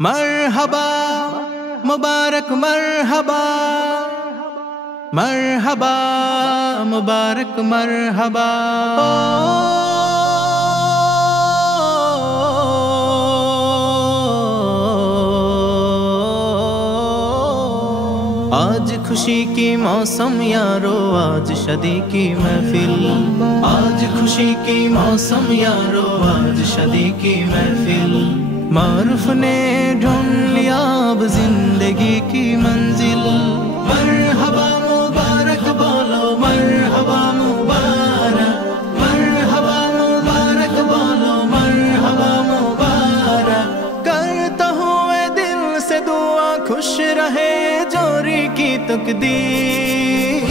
मरहबा मुबारक मरहबा मरहबा मुबारक मरहबा। आज खुशी की मौसम यारो, आज शादी की महफिल। आज खुशी की मौसम यारो, आज शादी की महफिल। मारूफ ने ढूंढ लिया अब जिंदगी की मंजिल। मरहबा मुबारक बोलो, मरहबा मुबारक, मरहबा मुबारक बोलो, मरहबा मुबारक। करता हूँ मैं दिल से दुआ, खुश रहे जोरी की तकदीर।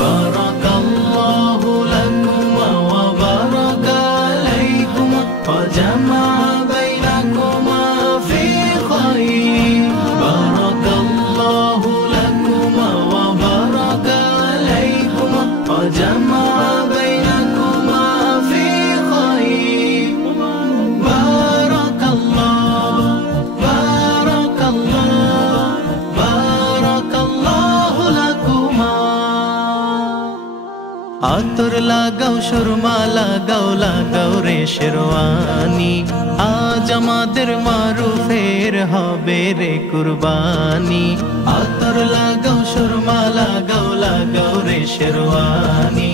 बारकल्लाहु लकुमा व बारक अलैकुमा व जमा बैनकुमा फी खैर। बारकल्लाहु लकुमा व बारक अलैकुमा व जमा बैनकुमा फी खैर। बारकल्लाह बारकल्लाह लकुमा। आतुर लागाओ सुरमा लागाओ लागाओ रे शेरवानी। आज আমাদের মারুফের হবে রে কুরবানি। আতর লাগাও সুরমা লাগাও লাগাও রে শেরওয়ানি।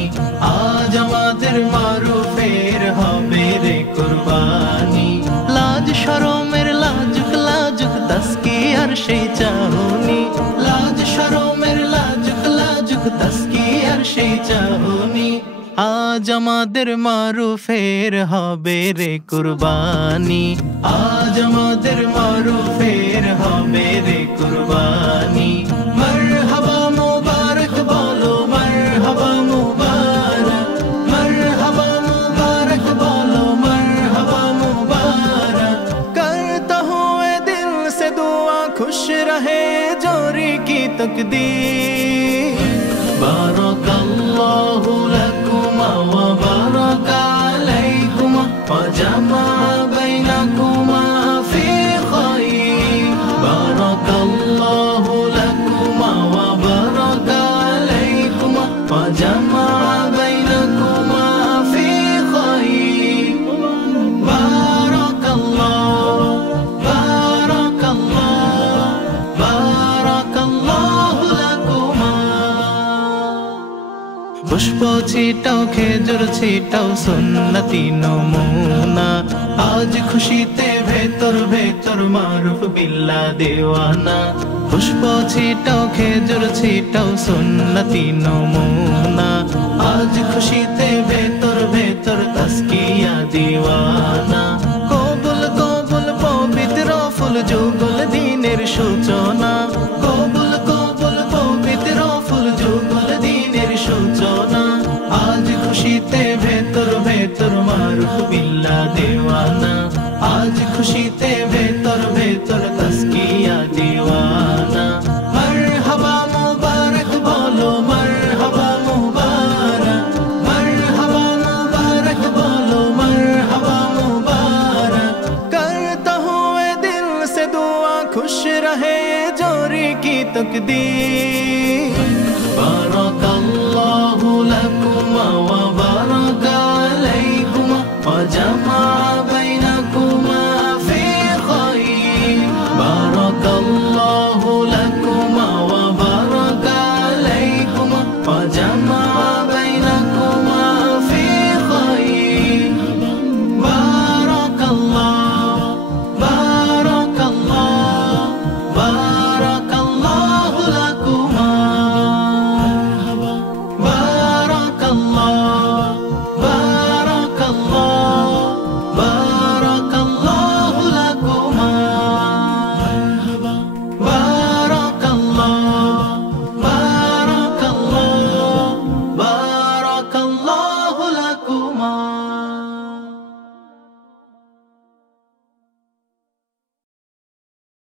আজ আমাদের মারুফের হবে রে কুরবানি। লাজ শরমের লাজুক লাজুক তাসকিয়ার সেই চাহনি। লাজ শরমের লাজুক লাজুক তাসকিয়ার সেই চাহনি। আজ আমাদের মারুফের হবে রে কুরবানি। আজ আমাদের মারুফের হবে রে কুরবানি। মরহবা মুবারক বলো, মরহবা মুবারক, মরহবা মুবারক বলো, মরহবা মুবারক। करता हूँ मैं दिल से दुआ, खुश रहे जोरी की तकदीर। बारकल्लाहु लकुमा व बारक अलैकुमा व जमा बैनकुमा फी खैर। बारकल्लाहु लकुमा व बारक अलैकुमा व जमा बैनकुमा फी खैर। बारकल्लाह बारकल्लाह बारकल्लाहु लकुमा। पुष्प ছিটাও খেজুর ছিটাও সুন্নতি নমুনা। আজ খুশিতে ভেতর ভেতর মারুফ বিল্লা দেওয়ানা। পুষ্প ছিটাও খেজুর ছিটাও সুন্নতি নমুনা। আজ খুশিতে ভেতর ভেতর তাসকিয়া দিওয়ানা। কবুল কবুল পবিত্র ফুল যুগল দিনের সূচনা। কবুল কবুল পবিত্র ফুল যুগল দিনের সূচনা। আজ খুশিতে ভেতর ভেতর মারুফ বিল্লা দেওয়ানা। আজ খুশিতে ভেতর ভেতর তাসকিয়া দিওয়ানা। মরহবা মুবারক বলো, মরহবা মুবারক, মরহবা মুবারক বলো, মরহবা মুবারक। करता हूँ मैं दिल से दुआ, खुश रहे जोरी की तकदीर। बारकल्लाहु लकुमा व